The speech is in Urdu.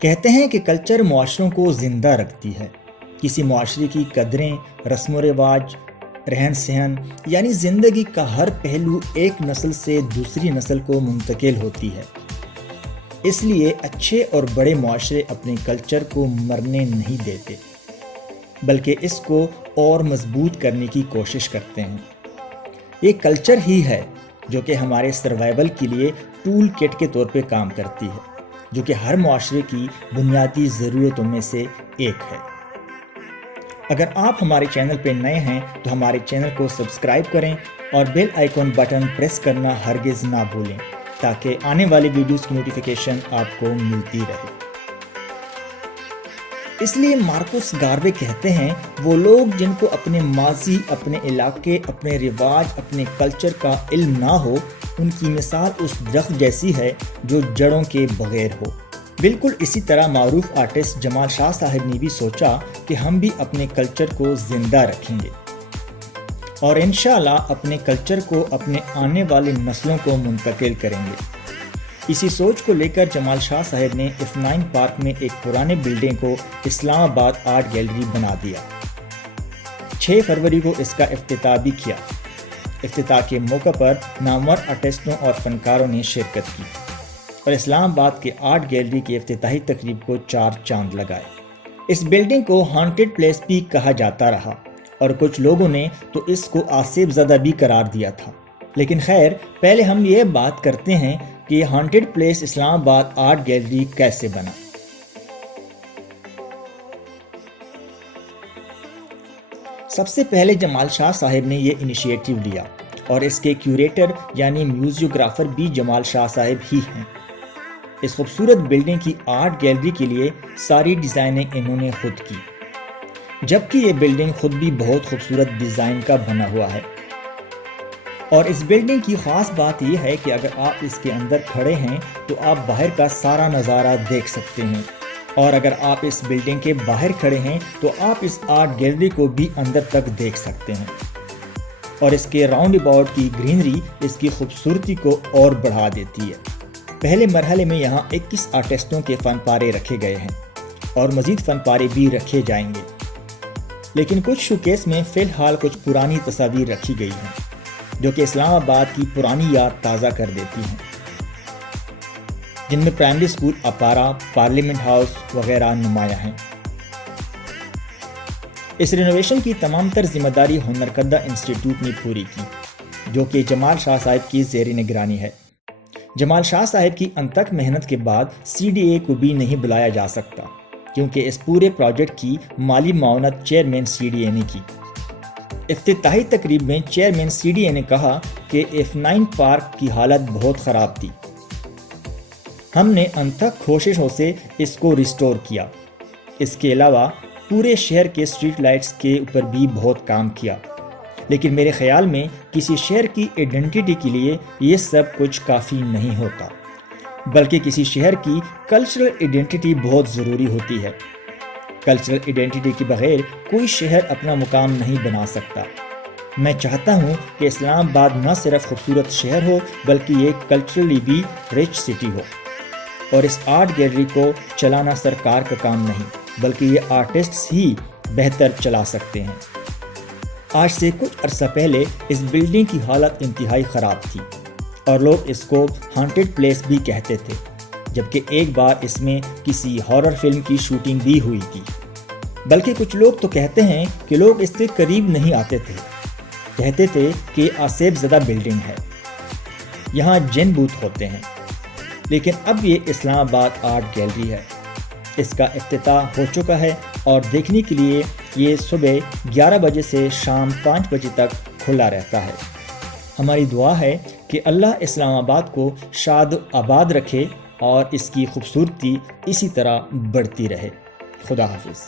کہتے ہیں کہ کلچر معاشروں کو زندہ رکھتی ہے۔ کسی معاشرے کی قدریں، رسم و رواج، رہن سہن یعنی زندگی کا ہر پہلو ایک نسل سے دوسری نسل کو منتقل ہوتی ہے۔ اس لیے اچھے اور بڑے معاشرے اپنے کلچر کو مرنے نہیں دیتے، بلکہ اس کو اور مضبوط کرنے کی کوشش کرتے ہیں۔ یہ کلچر ہی ہے جو کہ ہمارے سروائیول کے لیے ٹول کٹ کے طور پہ کام کرتی ہے، جو کہ ہر معاشرے کی بنیادی ضرورتوں میں سے ایک ہے۔ اگر آپ ہمارے چینل پہ نئے ہیں تو ہمارے چینل کو سبسکرائب کریں اور بیل آئیکن بٹن پریس کرنا ہرگز نہ بھولیں تاکہ آنے والی ویڈیوز کی نوٹیفیکیشن آپ کو ملتی رہے۔ اس لیے مارکوس گاروے کہتے ہیں وہ لوگ جن کو اپنے ماضی، اپنے علاقے، اپنے رواج، اپنے کلچر کا علم نہ ہو، ان کی مثال اس درخت جیسی ہے جو جڑوں کے بغیر ہو۔ بالکل اسی طرح معروف آرٹسٹ جمال شاہ صاحب نے بھی سوچا کہ ہم بھی اپنے کلچر کو زندہ رکھیں گے اور انشاءاللہ اپنے کلچر کو اپنے آنے والی نسلوں کو منتقل کریں گے۔ اسی سوچ کو لے کر جمال شاہ صاحب نے F9 پارک میں ایک پرانے بلڈنگ کو اسلام آباد آرٹ گیلری بنا دیا۔ 6 فروری کو اس کا افتتاح بھی کیا۔ افتتاح کے موقع پر نامور آرٹسٹوں اور فنکاروں نے شرکت کی اور اسلام آباد کے آرٹ گیلری کی افتتاحی تقریب کو 4 چاند لگائے۔ اس بلڈنگ کو ہانٹڈ پلیس بھی کہا جاتا رہا اور کچھ لوگوں نے تو اس کو آسیب زدہ بھی قرار دیا تھا، لیکن خیر پہلے ہم یہ بات کرتے ہیں کہ یہ ہانٹڈ پلیس اسلام آباد آرٹ گیلری کیسے بنا۔ سب سے پہلے جمال شاہ صاحب نے یہ انیشیٹو لیا اور اس کے کیوریٹر یعنی میوزیوگرافر بھی جمال شاہ صاحب ہی ہیں۔ اس خوبصورت بلڈنگ کی آرٹ گیلری کے لیے ساری ڈیزائنیں انہوں نے خود کی، جبکہ یہ بلڈنگ خود بھی بہت خوبصورت ڈیزائن کا بنا ہوا ہے۔ اور اس بلڈنگ کی خاص بات یہ ہے کہ اگر آپ اس کے اندر کھڑے ہیں تو آپ باہر کا سارا نظارہ دیکھ سکتے ہیں، اور اگر آپ اس بلڈنگ کے باہر کھڑے ہیں تو آپ اس آرٹ گیلری کو بھی اندر تک دیکھ سکتے ہیں، اور اس کے راؤنڈ اباؤٹ کی گرینری اس کی خوبصورتی کو اور بڑھا دیتی ہے۔ پہلے مرحلے میں یہاں 21 آرٹسٹوں کے فن پارے رکھے گئے ہیں اور مزید فن پارے بھی رکھے جائیں گے، لیکن کچھ شوکیس میں فی الحال کچھ پرانی تصاویر رکھی گئی ہیں جو کہ اسلام آباد کی پرانی یاد تازہ کر دیتی ہیں، جن میں پرائمری اسکول اپارا، پارلیمنٹ ہاؤس وغیرہ نمایاں ہیں۔ اس رینوویشن کی تمام تر ذمہ داری ہنرکندہ انسٹیٹیوٹ نے پوری کی، جو کہ جمال شاہ صاحب کی زیر نگرانی ہے۔ جمال شاہ صاحب کی انتھک محنت کے بعد CDA کو بھی نہیں بلایا جا سکتا، کیونکہ اس پورے پروجیکٹ کی مالی معاونت چیئرمین CDA نے کی۔ افتتاحی تقریب میں چیئرمین CDA نے کہا کہ F9 پارک کی حالت بہت خراب تھی۔ ہم نے انتھک کوششوں سے اس کو ریسٹور کیا۔ اس کے علاوہ پورے شہر کے اسٹریٹ لائٹس کے اوپر بھی بہت کام کیا، لیکن میرے خیال میں کسی شہر کی ایڈنٹیٹی کے لیے یہ سب کچھ کافی نہیں ہوتا، بلکہ کسی شہر کی کلچرل ایڈنٹیٹی بہت ضروری ہوتی ہے۔ کلچرل ایڈنٹیٹی کے بغیر کوئی شہر اپنا مقام نہیں بنا سکتا۔ میں چاہتا ہوں کہ اسلام آباد نہ صرف خوبصورت شہر ہو بلکہ یہ کلچرلی بھی رچ سٹی ہو، اور اس آرٹ گیلری کو چلانا سرکار کا کام نہیں بلکہ یہ آرٹسٹس ہی بہتر چلا سکتے ہیں۔ آج سے کچھ عرصہ پہلے اس بلڈنگ کی حالت انتہائی خراب تھی اور لوگ اس کو ہانٹڈ پلیس بھی کہتے تھے، جبکہ ایک بار اس میں کسی ہارر فلم کی شوٹنگ بھی ہوئی تھی۔ بلکہ کچھ لوگ تو کہتے ہیں کہ لوگ اس کے قریب نہیں آتے تھے، کہتے تھے کہ یہ آسیب زدہ بلڈنگ ہے، یہاں جن بوت ہوتے ہیں۔ لیکن اب یہ اسلام آباد آرٹ گیلری ہے۔ اس کا افتتاح ہو چکا ہے اور دیکھنے کے لیے یہ صبح 11 بجے سے شام 5 بجے تک کھلا رہتا ہے۔ ہماری دعا ہے کہ اللہ اسلام آباد کو شاد آباد رکھے اور اس کی خوبصورتی اسی طرح بڑھتی رہے۔ خدا حافظ۔